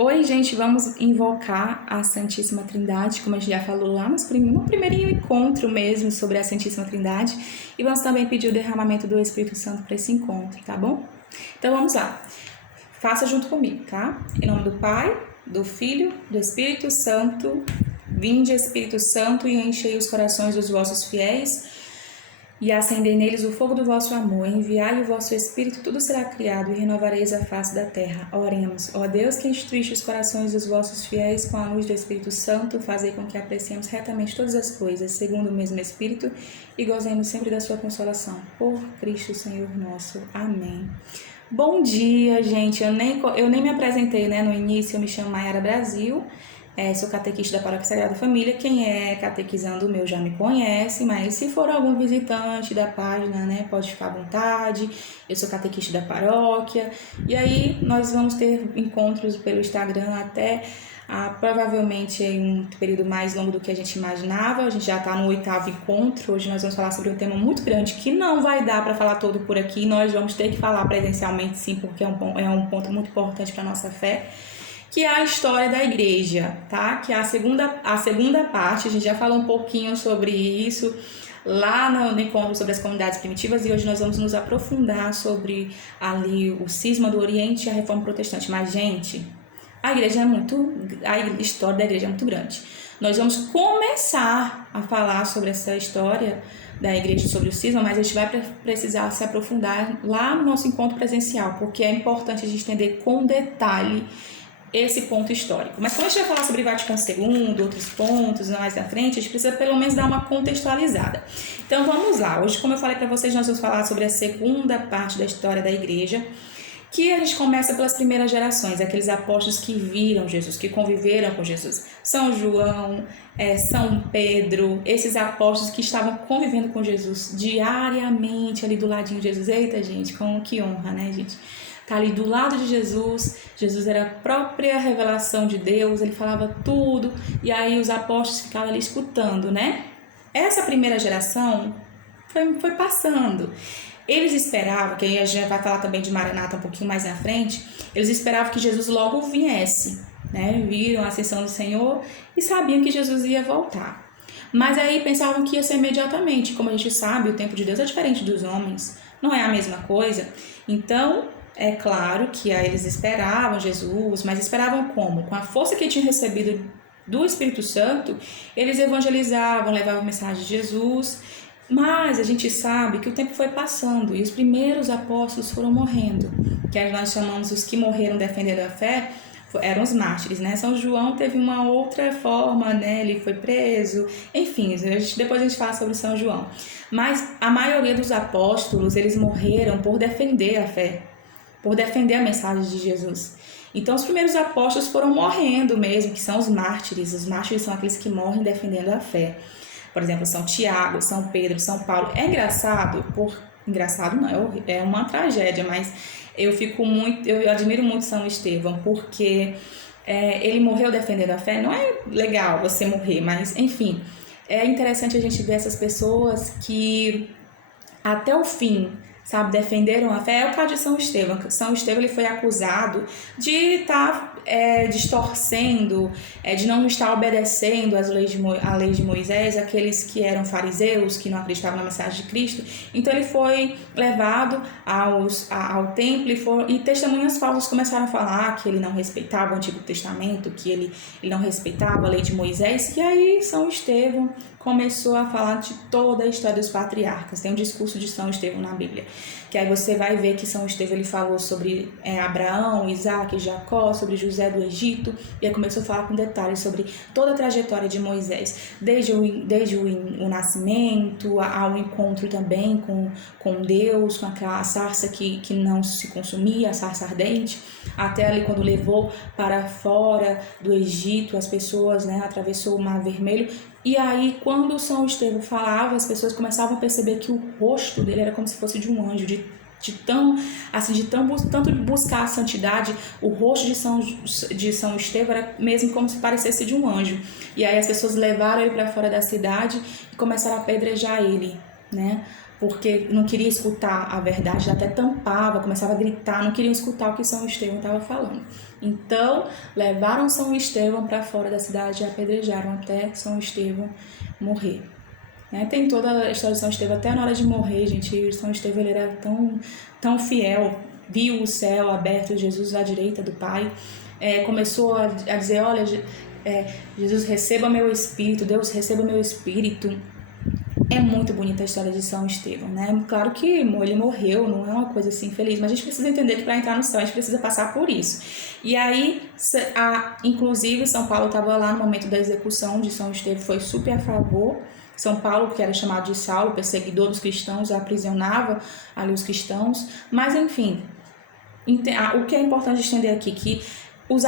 Oi, gente, vamos invocar a Santíssima Trindade, como a gente já falou lá no primeirinho encontro mesmo sobre a Santíssima Trindade, e vamos também pedir o derramamento do Espírito Santo para esse encontro, tá bom? Então vamos lá. Faça junto comigo, tá? Em nome do Pai, do Filho, do Espírito Santo. Vinde, Espírito Santo, e enchei os corações dos vossos fiéis e acendei neles o fogo do vosso amor. Enviai o vosso Espírito, tudo será criado, e renovareis a face da terra. Oremos. Ó Deus, que instruíste os corações dos vossos fiéis com a luz do Espírito Santo, fazei com que apreciemos retamente todas as coisas, segundo o mesmo Espírito, e gozemos sempre da sua consolação. Por Cristo Senhor nosso. Amém. Bom dia, gente. Eu nem me apresentei, né? No início, eu me chamo Mayara Brasil. Sou catequista da Paróquia Sagrada Família. Quem é catequizando o meu já me conhece, mas se for algum visitante da página, né, pode ficar à vontade. Eu sou catequista da paróquia. E aí nós vamos ter encontros pelo Instagram até provavelmente em um período mais longo do que a gente imaginava. A gente já está no 8º encontro. Hoje nós vamos falar sobre um tema muito grande que não vai dar para falar todo por aqui. Nós vamos ter que falar presencialmente, sim, porque é um ponto muito importante para a nossa fé, que é a história da igreja, tá? Que é a segunda parte. A gente já falou um pouquinho sobre isso lá no encontro sobre as comunidades primitivas, e hoje nós vamos nos aprofundar sobre ali o cisma do Oriente e a Reforma Protestante. Mas, gente, a história da igreja é muito grande. Nós vamos começar a falar sobre essa história da igreja, sobre o cisma, mas a gente vai precisar se aprofundar lá no nosso encontro presencial, porque é importante a gente entender com detalhe esse ponto histórico. Mas quando a gente vai falar sobre Vaticano II, outros pontos mais na frente, a gente precisa pelo menos dar uma contextualizada. Então vamos lá. Hoje, como eu falei para vocês, nós vamos falar sobre a segunda parte da história da igreja, que a gente começa pelas primeiras gerações, aqueles apóstolos que viram Jesus, que conviveram com Jesus. São João, São Pedro, esses apóstolos que estavam convivendo com Jesus diariamente ali do ladinho de Jesus. Eita, gente, que honra, né, gente? Tá ali do lado de Jesus. Jesus era a própria revelação de Deus, ele falava tudo, e aí os apóstolos ficavam ali escutando, né? Essa primeira geração foi passando. Eles esperavam, que aí a gente vai falar também de Maranata um pouquinho mais na frente, eles esperavam que Jesus logo viesse, né? Viram a ascensão do Senhor e sabiam que Jesus ia voltar. Mas aí pensavam que ia ser imediatamente. Como a gente sabe, o tempo de Deus é diferente dos homens, não é a mesma coisa. Então, é claro que aí eles esperavam Jesus, mas esperavam como? Com a força que tinham recebido do Espírito Santo, eles evangelizavam, levavam a mensagem de Jesus. Mas a gente sabe que o tempo foi passando e os primeiros apóstolos foram morrendo, que nós chamamos os que morreram defendendo a fé, eram os mártires, né? São João teve uma outra forma, né? Ele foi preso, enfim, depois a gente fala sobre São João. Mas a maioria dos apóstolos, eles morreram por defender a fé, por defender a mensagem de Jesus. Então os primeiros apóstolos foram morrendo mesmo, que são os mártires. Os mártires são aqueles que morrem defendendo a fé. Por exemplo, São Tiago, São Pedro, São Paulo. É engraçado, engraçado não, é uma tragédia, mas eu admiro muito São Estevão, porque ele morreu defendendo a fé. Não é legal você morrer, mas enfim, é interessante a gente ver essas pessoas que até o fim, sabe, defenderam a fé. É o caso de São Estevão. São Estevão, ele foi acusado de estar distorcendo, de não estar obedecendo à lei de Moisés, aqueles que eram fariseus, que não acreditavam na mensagem de Cristo. Então ele foi levado ao templo e testemunhas falsas começaram a falar que ele não respeitava o Antigo Testamento, que ele não respeitava a lei de Moisés. E aí São Estevão começou a falar de toda a história dos patriarcas. Tem um discurso de São Estevão na Bíblia, que aí você vai ver que São Estevão ele falou sobre Abraão, Isaac, Jacó, sobre José do Egito, e aí começou a falar com detalhes sobre toda a trajetória de Moisés, desde o nascimento, ao encontro também com Deus, com aquela sarça que não se consumia, a sarça ardente, até ali quando levou para fora do Egito as pessoas, né, atravessou o Mar Vermelho. E aí, quando São Estevão falava, as pessoas começavam a perceber que o rosto dele era como se fosse de um anjo, tanto buscar a santidade. O rosto de São Estevão era mesmo como se parecesse de um anjo. E aí as pessoas levaram ele para fora da cidade e começaram a apedrejar ele, né? porque não queria escutar a verdade, até tampava, começava a gritar, não queriam escutar o que São Estevão estava falando. Então, levaram São Estevão para fora da cidade e apedrejaram até São Estevão morrer. Tem toda a história de São Estevão, até na hora de morrer, gente, São Estevão ele era tão fiel, viu o céu aberto, Jesus à direita do Pai, começou a dizer, olha, Jesus, receba meu espírito, Deus, receba meu espírito. É muito bonita a história de São Estevão, né? Claro que ele morreu, não é uma coisa assim feliz, mas a gente precisa entender que para entrar no céu a gente precisa passar por isso. E aí, inclusive, São Paulo estava lá no momento da execução de São Estevão, foi super a favor. São Paulo, que era chamado de Saulo, perseguidor dos cristãos, aprisionava ali os cristãos. Mas, enfim, o que é importante entender aqui, que os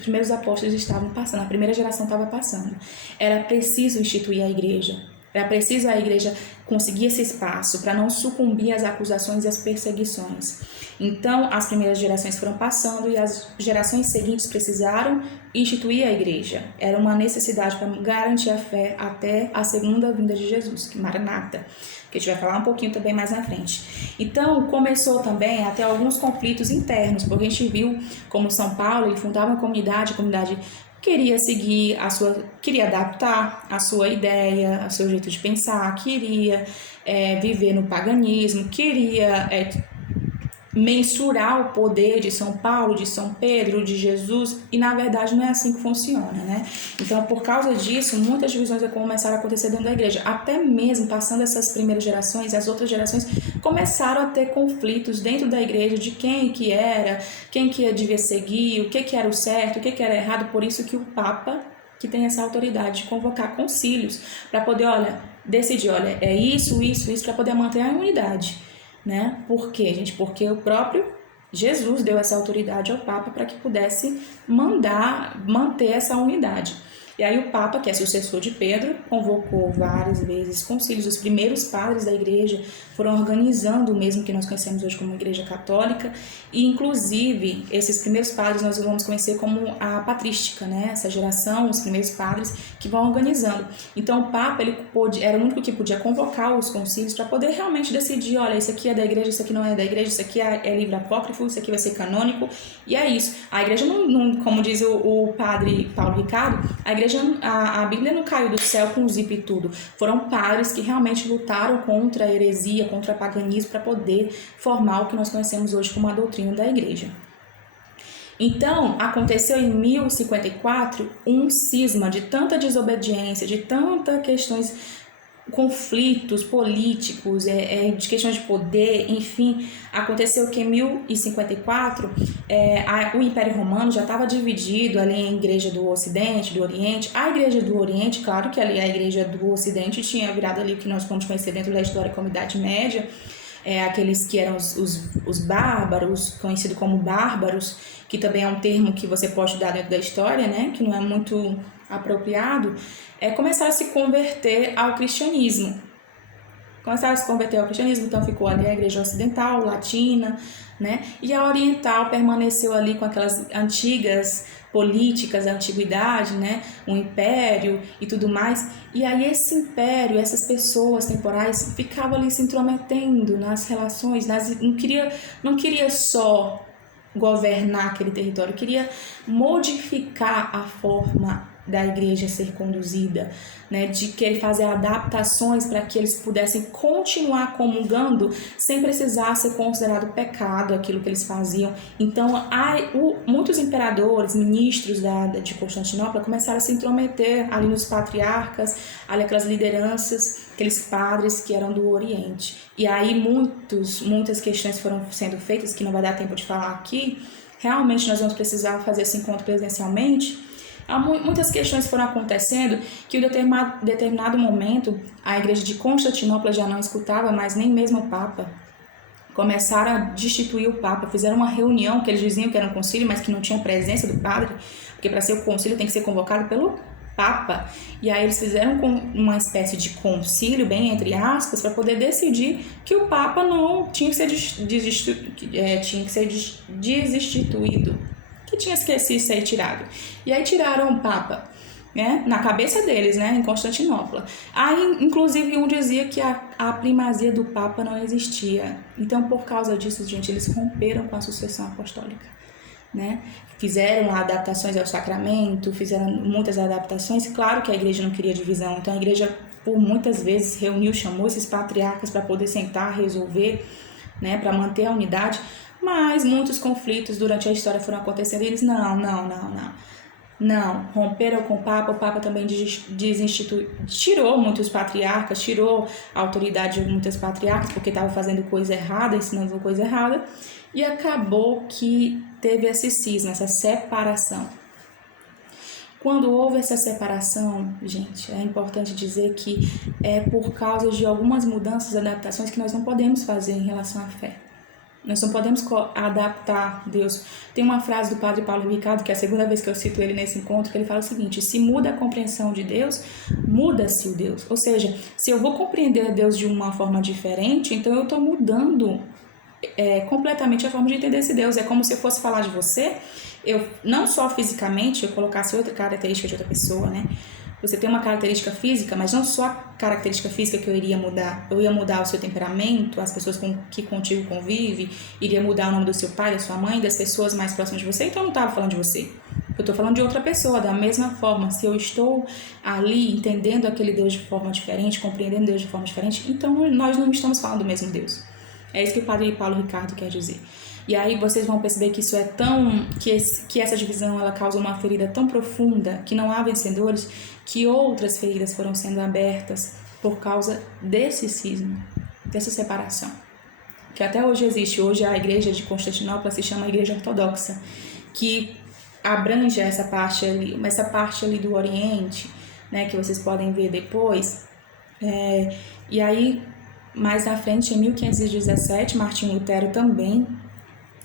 primeiros apóstolos estavam passando, a primeira geração estava passando. Era preciso instituir a igreja. Era preciso a igreja conseguir esse espaço para não sucumbir às acusações e às perseguições. Então, as primeiras gerações foram passando e as gerações seguintes precisaram instituir a igreja. Era uma necessidade para garantir a fé até a segunda vinda de Jesus, que Maranata, que a gente vai falar um pouquinho também mais na frente. Então, começou também a ter alguns conflitos internos, porque a gente viu como São Paulo, ele fundava uma comunidade, a comunidade queria adaptar a sua ideia, o seu jeito de pensar, queria viver no paganismo, queria mensurar o poder de São Paulo, de São Pedro, de Jesus, e na verdade não é assim que funciona, né? Então, por causa disso, muitas divisões começaram a acontecer dentro da igreja, até mesmo passando essas primeiras gerações, as outras gerações começaram a ter conflitos dentro da igreja de quem que era, quem que devia seguir, o que era o certo, o que era errado. Por isso que o Papa, que tem essa autoridade de convocar concílios para poder, decidir, é isso, para poder manter a unidade. Né? Por quê, gente? Porque o próprio Jesus deu essa autoridade ao Papa para que pudesse manter essa unidade. E aí o Papa, que é sucessor de Pedro, convocou várias vezes concílios. Os primeiros padres da igreja foram organizando o mesmo que nós conhecemos hoje como Igreja Católica, e inclusive esses primeiros padres nós vamos conhecer como a patrística, né? Essa geração, os primeiros padres que vão organizando. Então o Papa era o único que podia convocar os concílios para poder realmente decidir, isso aqui é da igreja, isso aqui não é da igreja, isso aqui é livro apócrifo, isso aqui vai ser canônico, e é isso. A igreja não como diz o padre Paulo Ricardo, a Bíblia não caiu do céu com zip e tudo. Foram padres que realmente lutaram contra a heresia, contra o paganismo, para poder formar o que nós conhecemos hoje como a doutrina da igreja. Então, aconteceu em 1054 um cisma de tanta desobediência, de tantas questões, conflitos políticos, de questões de poder, enfim. Aconteceu que em 1054 o Império Romano já estava dividido ali em igreja do Ocidente, do Oriente. A igreja do Oriente, claro que ali a igreja do Ocidente tinha virado ali o que nós vamos conhecer dentro da história como Idade Média, aqueles que eram os bárbaros, conhecido como bárbaros, que também é um termo que você pode dar dentro da história, né, que não é muito apropriado, começaram a se converter ao cristianismo. Então ficou ali a igreja ocidental, latina, né? E a oriental permaneceu ali com aquelas antigas políticas da antiguidade, né? O império e tudo mais. E aí esse império, essas pessoas temporais ficavam ali se intrometendo nas relações, não queria só governar aquele território, queria modificar a forma da igreja ser conduzida, né, de querer fazer adaptações para que eles pudessem continuar comungando sem precisar ser considerado pecado aquilo que eles faziam. Então, muitos imperadores, ministros de Constantinopla começaram a se intrometer ali nos patriarcas, ali aquelas lideranças, aqueles padres que eram do Oriente. E aí muitas questões foram sendo feitas, que não vai dar tempo de falar aqui. Realmente nós vamos precisar fazer esse encontro presencialmente. Muitas questões foram acontecendo que em determinado momento a igreja de Constantinopla já não escutava mais nem mesmo o Papa. Começaram a destituir o Papa, fizeram uma reunião que eles diziam que era um concílio, mas que não tinha presença do padre, porque para ser o concílio tem que ser convocado pelo Papa. E aí eles fizeram uma espécie de concílio, bem entre aspas, para poder decidir que o Papa não tinha que ser desinstituído, que tinha que ser tirado. E aí tiraram o Papa. né? Na cabeça deles, né? Em Constantinopla. Aí, inclusive, um dizia que a primazia do Papa não existia. Então, por causa disso, gente, eles romperam com a sucessão apostólica, né? Fizeram adaptações ao sacramento, fizeram muitas adaptações. Claro que a igreja não queria divisão, então a igreja, por muitas vezes, reuniu, chamou esses patriarcas para poder sentar, resolver, né? Para manter a unidade. Mas muitos conflitos durante a história foram acontecendo e eles, não, romperam com o Papa também tirou muitos patriarcas, tirou a autoridade de muitas patriarcas, porque estava fazendo coisa errada, ensinando coisa errada, e acabou que teve esse cisma, essa separação. Quando houve essa separação, gente, é importante dizer que é por causa de algumas mudanças, adaptações que nós não podemos fazer em relação à fé. Nós não podemos adaptar Deus. Tem uma frase do padre Paulo Ricardo, que é a segunda vez que eu cito ele nesse encontro, que ele fala o seguinte: se muda a compreensão de Deus, muda-se o Deus. Ou seja, se eu vou compreender Deus de uma forma diferente, então eu estou mudando completamente a forma de entender esse Deus. É como se eu fosse falar de você, eu não só fisicamente, eu colocasse outra característica de outra pessoa, né? Você tem uma característica física, mas não só a característica física que eu iria mudar. Eu ia mudar o seu temperamento, as pessoas que contigo convivem, iria mudar o nome do seu pai, da sua mãe, das pessoas mais próximas de você. Então eu não estava falando de você. Eu estou falando de outra pessoa, da mesma forma. Se eu estou ali entendendo aquele Deus de forma diferente, compreendendo Deus de forma diferente, então nós não estamos falando do mesmo Deus. É isso que o padre Paulo Ricardo quer dizer. E aí vocês vão perceber que isso é tão... que essa divisão ela causa uma ferida tão profunda, que não há vencedores, que outras feridas foram sendo abertas por causa desse cisma, dessa separação. Que até hoje existe. Hoje a igreja de Constantinopla se chama Igreja Ortodoxa, que abrange essa parte ali do Oriente, né, que vocês podem ver depois. E aí, mais à frente, em 1517, Martinho Lutero também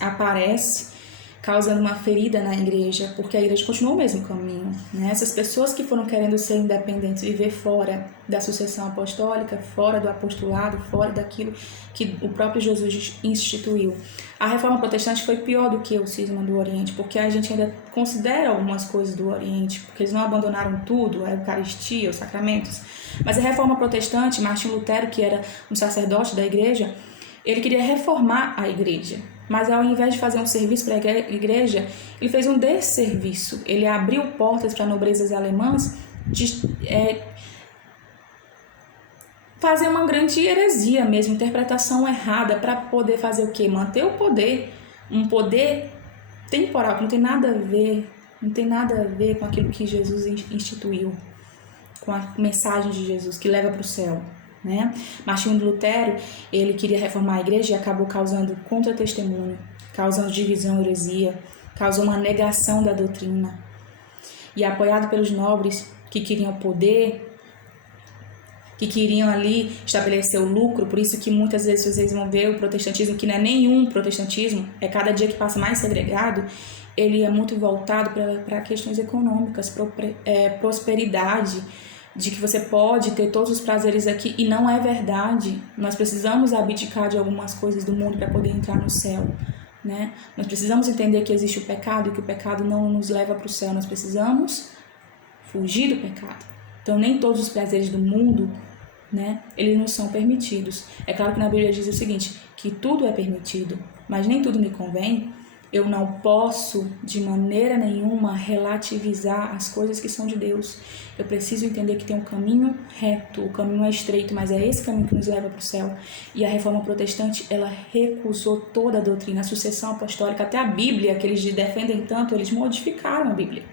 aparece, causando uma ferida na igreja, porque a igreja continuou o mesmo caminho, né? Essas pessoas que foram querendo ser independentes, viver fora da sucessão apostólica, fora do apostolado, fora daquilo que o próprio Jesus instituiu. A reforma protestante foi pior do que o cisma do Oriente, porque a gente ainda considera algumas coisas do Oriente, porque eles não abandonaram tudo, a Eucaristia, os sacramentos. Mas a reforma protestante, Martinho Lutero, que era um sacerdote da igreja, ele queria reformar a igreja. Mas ao invés de fazer um serviço para a igreja, ele fez um desserviço. Ele abriu portas para nobrezas alemãs de fazer uma grande heresia mesmo, interpretação errada, para poder fazer o quê? Manter o poder, um poder temporal, que não tem nada a ver com aquilo que Jesus instituiu, com a mensagem de Jesus que leva para o céu. Né? Martinho Lutero, ele queria reformar a igreja e acabou causando contra-testemunho, causando divisão, heresia, causou uma negação da doutrina. E apoiado pelos nobres que queriam poder, que queriam ali estabelecer o lucro, por isso que muitas vezes vocês vão ver o protestantismo, que não é nenhum protestantismo, é cada dia que passa mais segregado, ele é muito voltado para questões econômicas, prosperidade, de que você pode ter todos os prazeres aqui, e não é verdade. Nós precisamos abdicar de algumas coisas do mundo para poder entrar no céu, né? Nós precisamos entender que existe o pecado e que o pecado não nos leva para o céu. Nós precisamos fugir do pecado. Então, nem todos os prazeres do mundo, né, eles nos são permitidos. É claro que na Bíblia diz o seguinte, que tudo é permitido, mas nem tudo me convém. Eu não posso, de maneira nenhuma, relativizar as coisas que são de Deus. Eu preciso entender que tem um caminho reto, o caminho é estreito, mas é esse caminho que nos leva para o céu. E a reforma protestante, ela recusou toda a doutrina, a sucessão apostólica, até a Bíblia, que eles defendem tanto, eles modificaram a Bíblia.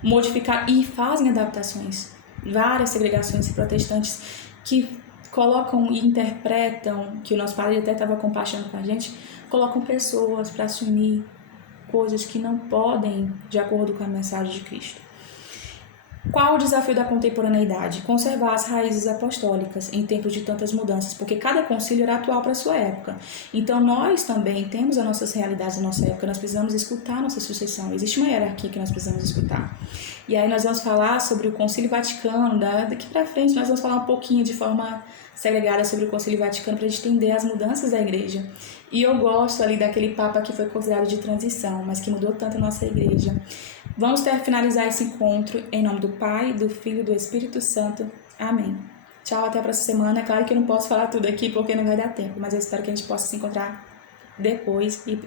Modificaram e fazem adaptações. Várias segregações protestantes que colocam e interpretam, que o nosso padre até estava compartilhando com a gente, colocam pessoas para assumir coisas que não podem, de acordo com a mensagem de Cristo. Qual o desafio da contemporaneidade? Conservar as raízes apostólicas em tempos de tantas mudanças, porque cada concílio era atual para a sua época. Então, nós também temos as nossas realidades da nossa época, nós precisamos escutar a nossa sucessão. Existe uma hierarquia que nós precisamos escutar. E aí nós vamos falar sobre o Concílio Vaticano, daqui para frente nós vamos falar um pouquinho de forma segregada sobre o Concílio Vaticano para a gente entender as mudanças da igreja. E eu gosto ali daquele Papa que foi considerado de transição, mas que mudou tanto a nossa igreja. Vamos finalizar esse encontro em nome do Pai, do Filho e do Espírito Santo. Amém. Tchau, até a próxima semana. É claro que eu não posso falar tudo aqui porque não vai dar tempo, mas eu espero que a gente possa se encontrar depois e